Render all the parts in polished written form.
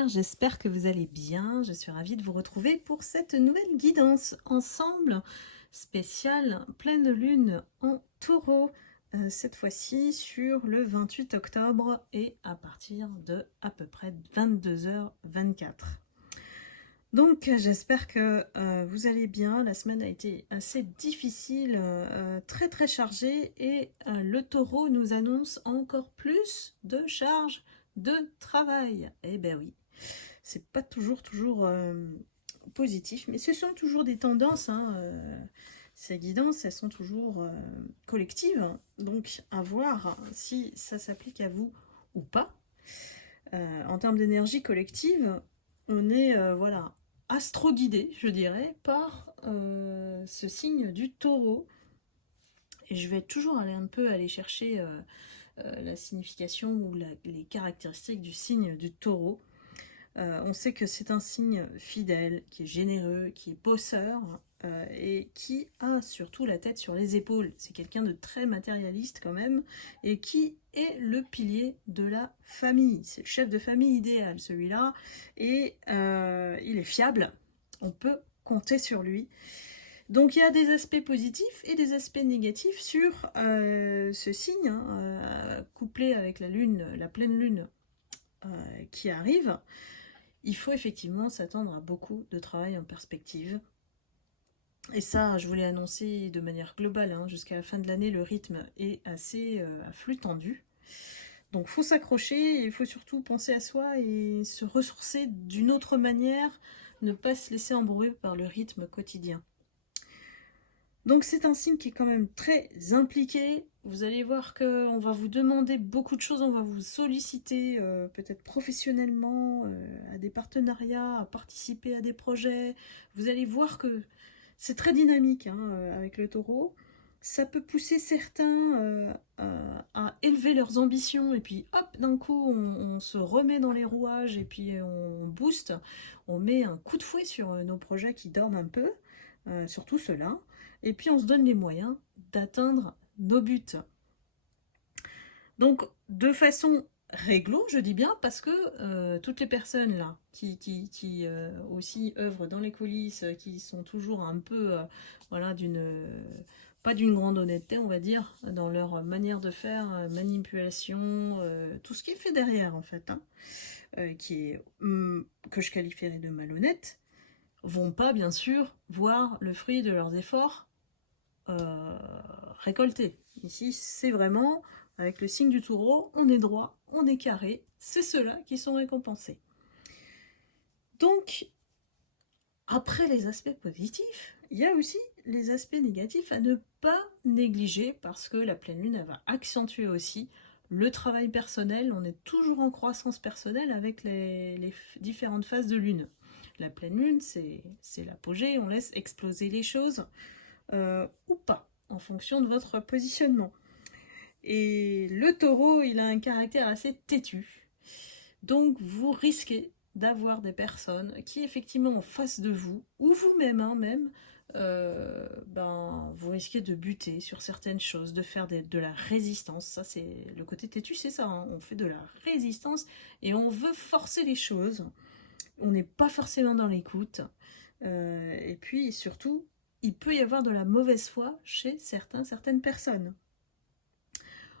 lunaire, j'espère que vous allez bien. Je suis ravie de vous retrouver pour cette nouvelle guidance ensemble spéciale pleine lune en taureau. Cette fois-ci sur le 28 octobre et à partir de à peu près 22h24. Donc j'espère que vous allez bien. La semaine a été assez difficile, très très chargée et le taureau nous annonce encore plus de charges de travail. Eh ben oui, c'est pas toujours positif, mais ce sont toujours des tendances, hein, ces guidances, elles sont toujours collectives, donc à voir si ça s'applique à vous ou pas. En termes d'énergie collective, on est voilà, astro-guidé, je dirais, par ce signe du taureau. Et je vais toujours aller chercher la signification ou les caractéristiques du signe du taureau. On sait que c'est un signe fidèle, qui est généreux, qui est bosseur et qui a surtout la tête sur les épaules. C'est quelqu'un de très matérialiste quand même et qui est le pilier de la famille. C'est le chef de famille idéal celui-là et il est fiable. On peut compter sur lui. Donc il y a des aspects positifs et des aspects négatifs sur ce signe, hein, couplé avec la lune, la pleine lune qui arrive. Il faut effectivement s'attendre à beaucoup de travail en perspective. Et ça, je vous l'ai annoncé de manière globale, hein, jusqu'à la fin de l'année, le rythme est assez à flux tendu. Donc il faut s'accrocher, et il faut surtout penser à soi et se ressourcer d'une autre manière, ne pas se laisser embrouiller par le rythme quotidien. Donc c'est un signe qui est quand même très impliqué. Vous allez voir qu'on va vous demander beaucoup de choses, on va vous solliciter peut-être professionnellement, à des partenariats, à participer à des projets. Vous allez voir que c'est très dynamique, hein, avec le taureau. Ça peut pousser certains à élever leurs ambitions et puis hop, d'un coup on se remet dans les rouages et puis on booste, on met un coup de fouet sur nos projets qui dorment un peu, surtout ceux-là. Et puis on se donne les moyens d'atteindre nos buts. Donc de façon réglo, je dis bien, parce que toutes les personnes là qui aussi œuvrent dans les coulisses, qui sont toujours un peu voilà, pas d'une grande honnêteté, on va dire, dans leur manière de faire, manipulation, tout ce qui est fait derrière en fait, hein, qui est que je qualifierais de malhonnête, vont pas bien sûr voir le fruit de leurs efforts récolter. Ici, c'est vraiment, avec le signe du taureau, on est droit, on est carré, c'est ceux-là qui sont récompensés. Donc, après les aspects positifs, il y a aussi les aspects négatifs à ne pas négliger, parce que la pleine lune, elle va accentuer aussi le travail personnel. On est toujours en croissance personnelle avec les différentes phases de lune. La pleine lune, c'est l'apogée, on laisse exploser les choses, ou pas, en fonction de votre positionnement. Et le taureau, il a un caractère assez têtu. Donc vous risquez d'avoir des personnes qui effectivement en face de vous, ou vous-même, hein, même, vous risquez de buter sur certaines choses, de faire de la résistance. Ça, c'est le côté têtu, c'est ça, hein. On fait de la résistance et on veut forcer les choses. On n'est pas forcément dans l'écoute. Et puis surtout, il peut y avoir de la mauvaise foi chez certaines personnes.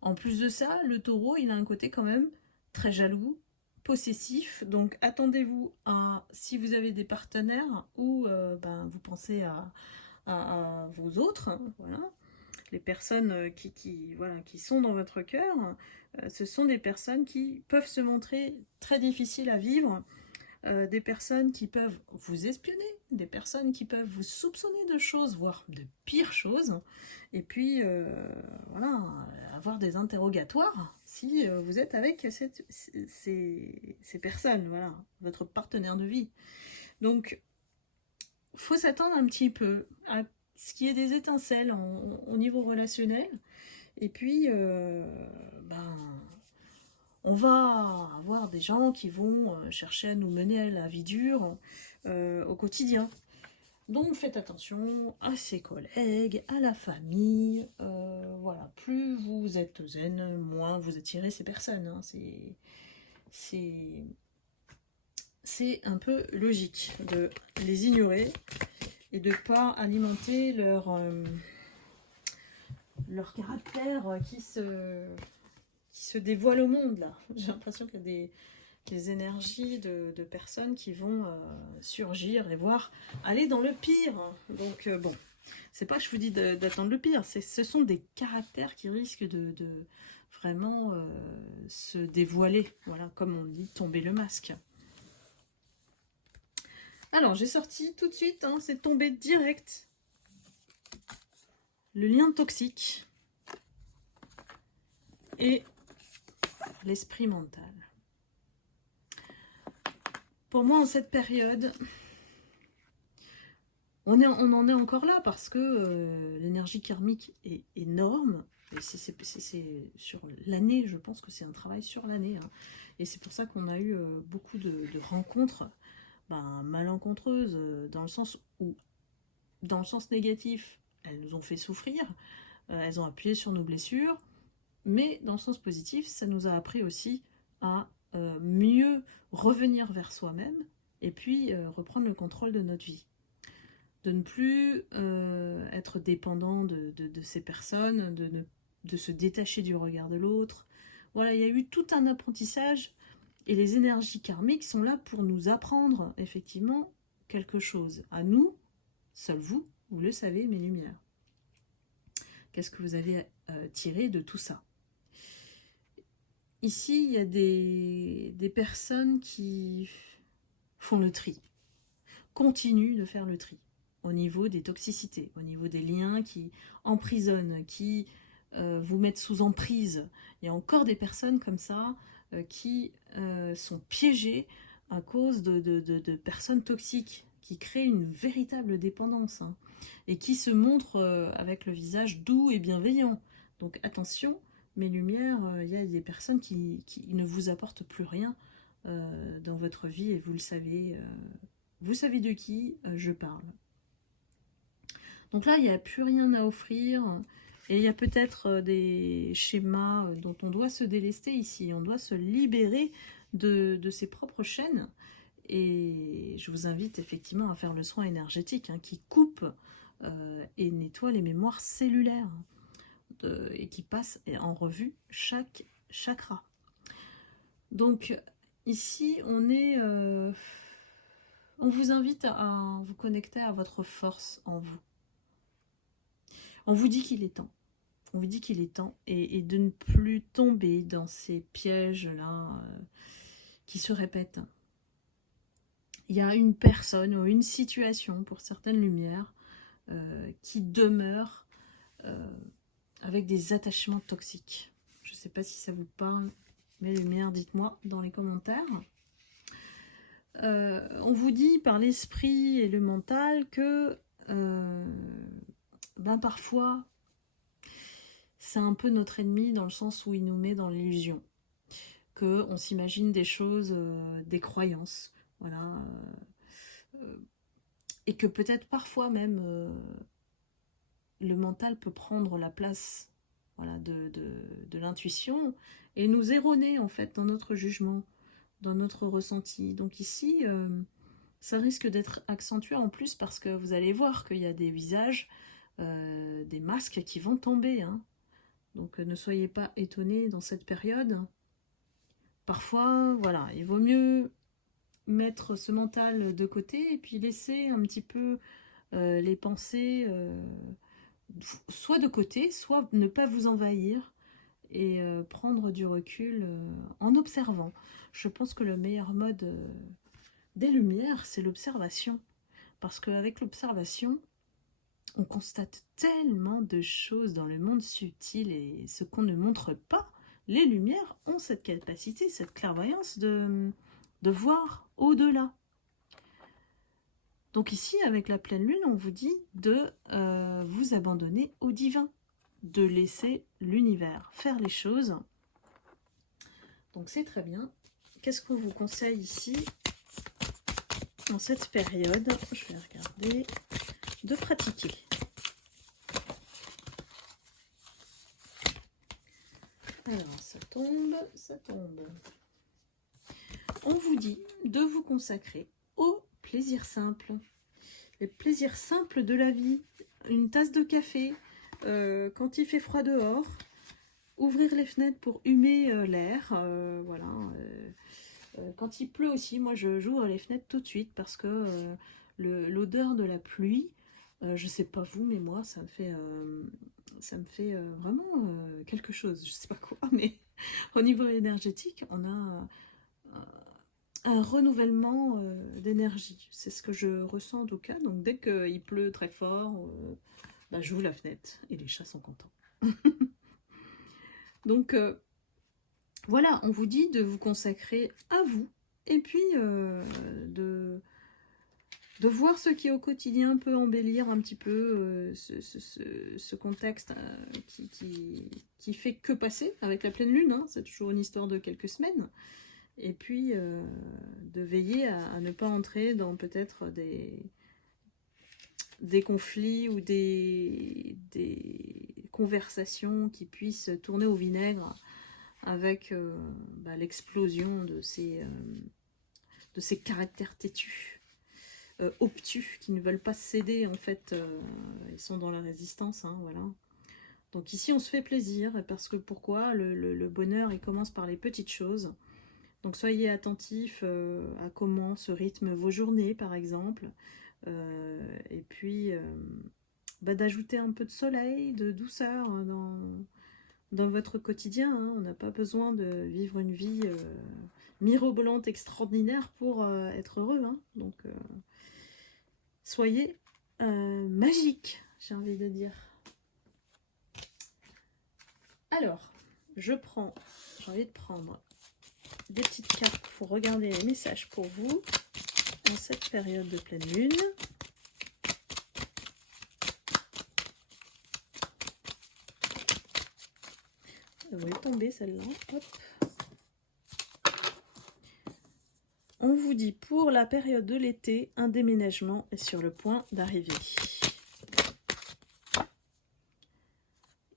En plus de ça, le taureau, il a un côté quand même très jaloux, possessif. Donc attendez-vous à, si vous avez des partenaires ou vous pensez à vos autres, hein, voilà, les personnes qui sont dans votre cœur, ce sont des personnes qui peuvent se montrer très difficiles à vivre. Des personnes qui peuvent vous espionner, des personnes qui peuvent vous soupçonner de choses, voire de pires choses, et puis voilà, avoir des interrogatoires si vous êtes avec ces, personnes, voilà, votre partenaire de vie. Donc, il faut s'attendre un petit peu à ce qu'il y ait des étincelles au niveau relationnel, et puis on va avoir des gens qui vont chercher à nous mener à la vie dure au quotidien. Donc faites attention à ses collègues, à la famille. Voilà, plus vous êtes zen, moins vous attirez ces personnes, hein. c'est un peu logique de les ignorer et de ne pas alimenter leur caractère qui se dévoile au monde, là. J'ai l'impression qu'il y a des énergies de personnes qui vont surgir et voir aller dans le pire. Donc, bon, c'est pas que je vous dis d'attendre le pire, ce sont des caractères qui risquent de vraiment se dévoiler. Voilà, comme on dit, tomber le masque. Alors, j'ai sorti tout de suite, hein, c'est tombé direct. Le lien toxique et l'esprit mental. Pour moi, en cette période, on en est encore là parce que l'énergie karmique est énorme. Et c'est sur l'année, je pense que c'est un travail sur l'année. Hein. Et c'est pour ça qu'on a eu beaucoup de rencontres malencontreuses, dans le sens négatif, elles nous ont fait souffrir, elles ont appuyé sur nos blessures, mais dans le sens positif, ça nous a appris aussi à mieux revenir vers soi-même et puis reprendre le contrôle de notre vie. De ne plus être dépendant de ces personnes, de se détacher du regard de l'autre. Voilà, il y a eu tout un apprentissage et les énergies karmiques sont là pour nous apprendre effectivement quelque chose. À nous, seul vous le savez, mes lumières. Qu'est-ce que vous avez tiré de tout ça? Ici, il y a des personnes qui font le tri, continuent de faire le tri au niveau des toxicités, au niveau des liens qui emprisonnent, qui vous mettent sous emprise. Il y a encore des personnes comme ça qui sont piégées à cause de personnes toxiques, qui créent une véritable dépendance, hein, et qui se montrent avec le visage doux et bienveillant. Donc attention, mes lumières, il y a des personnes qui ne vous apportent plus rien dans votre vie, et vous le savez. Vous savez de qui je parle. Donc là, il n'y a plus rien à offrir. Et il y a peut-être des schémas dont on doit se délester ici. On doit se libérer de ses propres chaînes. Et je vous invite effectivement à faire le soin énergétique, hein, qui coupe et nettoie les mémoires cellulaires, et qui passe en revue chaque chakra. Donc ici, on vous invite à vous connecter à votre force en vous. On vous dit qu'il est temps. On vous dit qu'il est temps et de ne plus tomber dans ces pièges-là qui se répètent. Il y a une personne ou une situation, pour certaines lumières, qui demeure avec des attachements toxiques. Je ne sais pas si ça vous parle, mes lumières, dites-moi dans les commentaires. On vous dit par l'esprit et le mental que parfois c'est un peu notre ennemi, dans le sens où il nous met dans l'illusion, qu'on s'imagine des choses, des croyances, voilà, et que peut-être parfois même le mental peut prendre la place, voilà, de l'intuition et nous erroner en fait dans notre jugement, dans notre ressenti. Donc ici, ça risque d'être accentué en plus, parce que vous allez voir qu'il y a des visages, des masques qui vont tomber, hein. Donc ne soyez pas étonnés dans cette période. Parfois, voilà, il vaut mieux mettre ce mental de côté et puis laisser un petit peu les pensées soit de côté, soit ne pas vous envahir, et prendre du recul en observant. Je pense que le meilleur mode des lumières, c'est l'observation. Parce qu'avec l'observation, on constate tellement de choses dans le monde subtil, et ce qu'on ne montre pas, les lumières ont cette capacité, cette clairvoyance de voir au-delà. Donc ici, avec la pleine lune, on vous dit de vous abandonner au divin, de laisser l'univers faire les choses. Donc c'est très bien. Qu'est-ce qu'on vous conseille ici, en cette période? Je vais regarder. De pratiquer. Alors, ça tombe, ça tombe. on vous dit de vous consacrer au plaisir simple. Les plaisirs simples de la vie. Une tasse de café, quand il fait froid dehors, ouvrir les fenêtres pour humer l'air, voilà. Quand il pleut aussi, moi j'ouvre les fenêtres tout de suite parce que l'odeur de la pluie, je sais pas vous, mais moi ça me fait vraiment quelque chose, je sais pas quoi, mais au niveau énergétique, on a un renouvellement d'énergie. C'est ce que je ressens en tout cas. Donc dès qu'il pleut très fort, bah, j'ouvre la fenêtre et les chats sont contents. Donc voilà, on vous dit de vous consacrer à vous et puis de voir ce qui au quotidien peut embellir un petit peu ce contexte qui fait que passer avec la pleine lune. Hein. C'est toujours une histoire de quelques semaines. Et puis de veiller à ne pas entrer dans peut-être des conflits ou des conversations qui puissent tourner au vinaigre avec l'explosion de ces caractères têtus, obtus, qui ne veulent pas céder en fait. Ils sont dans la résistance, hein, voilà. Donc ici on se fait plaisir, parce que pourquoi le bonheur il commence par les petites choses. Donc soyez attentifs à comment se rythment vos journées par exemple, et puis d'ajouter un peu de soleil, de douceur dans votre quotidien. Hein. On n'a pas besoin de vivre une vie mirobolante, extraordinaire pour être heureux. Hein. Donc soyez magique, j'ai envie de dire. Alors, j'ai envie de prendre des petites cartes pour regarder les messages pour vous en cette période de pleine lune. Elle va tomber celle-là. Hop. On vous dit pour la période de l'été, un déménagement est sur le point d'arriver.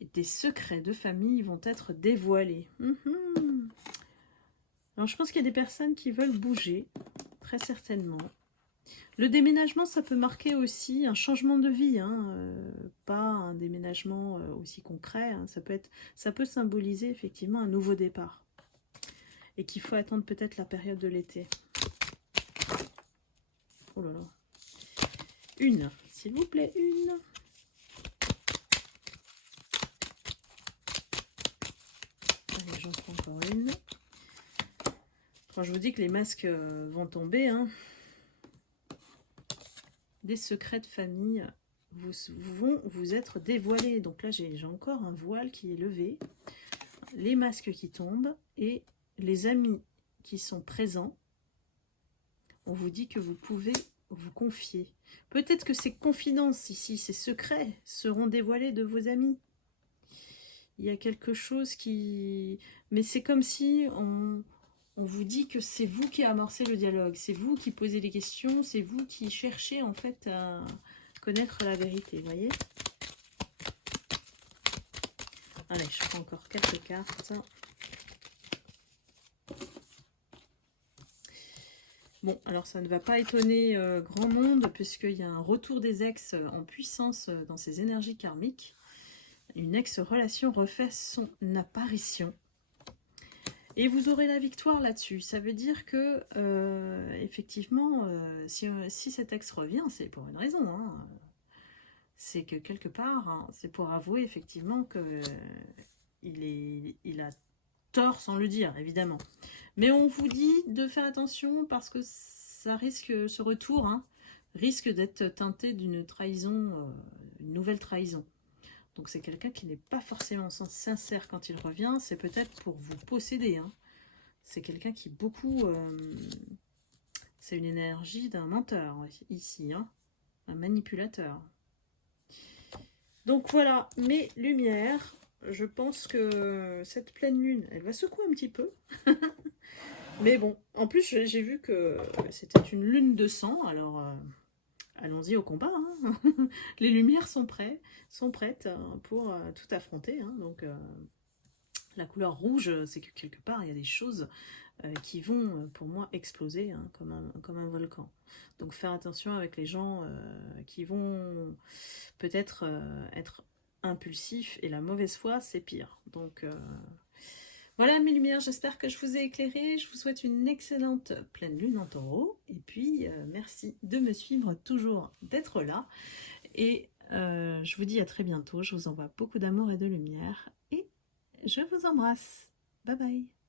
Et des secrets de famille vont être dévoilés. Alors je pense qu'il y a des personnes qui veulent bouger, très certainement. Le déménagement, ça peut marquer aussi un changement de vie, hein, pas un déménagement aussi concret. Hein, ça peut symboliser effectivement un nouveau départ. Et qu'il faut attendre peut-être la période de l'été. Oh là là. Une, s'il vous plaît, une. Allez, j'en prends encore une. Quand je vous dis que les masques vont tomber, hein, des secrets de famille vont vous être dévoilés. Donc là, j'ai encore un voile qui est levé, les masques qui tombent et les amis qui sont présents. On vous dit que vous pouvez vous confier. Peut-être que ces confidences ici, ces secrets seront dévoilés de vos amis. Il y a quelque chose qui... Mais c'est comme si on vous dit que c'est vous qui amorcez le dialogue, c'est vous qui posez les questions, c'est vous qui cherchez en fait à connaître la vérité, vous voyez? Allez, je prends encore quelques cartes. Bon, alors ça ne va pas étonner grand monde, puisqu'il y a un retour des ex en puissance dans ces énergies karmiques. Une ex-relation refait son apparition. Et vous aurez la victoire là-dessus. Ça veut dire que, effectivement, si cet ex revient, c'est pour une raison. Hein. C'est que quelque part, hein, c'est pour avouer effectivement que il a tort sans le dire, évidemment. Mais on vous dit de faire attention parce que ça risque, ce retour, hein, risque d'être teinté d'une trahison, une nouvelle trahison. Donc c'est quelqu'un qui n'est pas forcément sincère quand il revient, c'est peut-être pour vous posséder. Hein. C'est quelqu'un qui beaucoup... c'est une énergie d'un menteur ici, hein, un manipulateur. Donc voilà, mes lumières, je pense que cette pleine lune, elle va secouer un petit peu. Mais bon, en plus j'ai vu que c'était une lune de sang, alors... allons-y au combat, hein. Les lumières sont prêtes pour tout affronter, hein. Donc La couleur rouge, c'est que quelque part, il y a des choses qui vont, pour moi, exploser hein, comme un volcan. Donc faire attention avec les gens qui vont peut-être être impulsifs, et la mauvaise foi, c'est pire. Donc voilà mes lumières, j'espère que je vous ai éclairé. Je vous souhaite une excellente pleine lune en taureau. Et puis, merci de me suivre toujours, d'être là. Et je vous dis à très bientôt. Je vous envoie beaucoup d'amour et de lumière. Et je vous embrasse. Bye bye.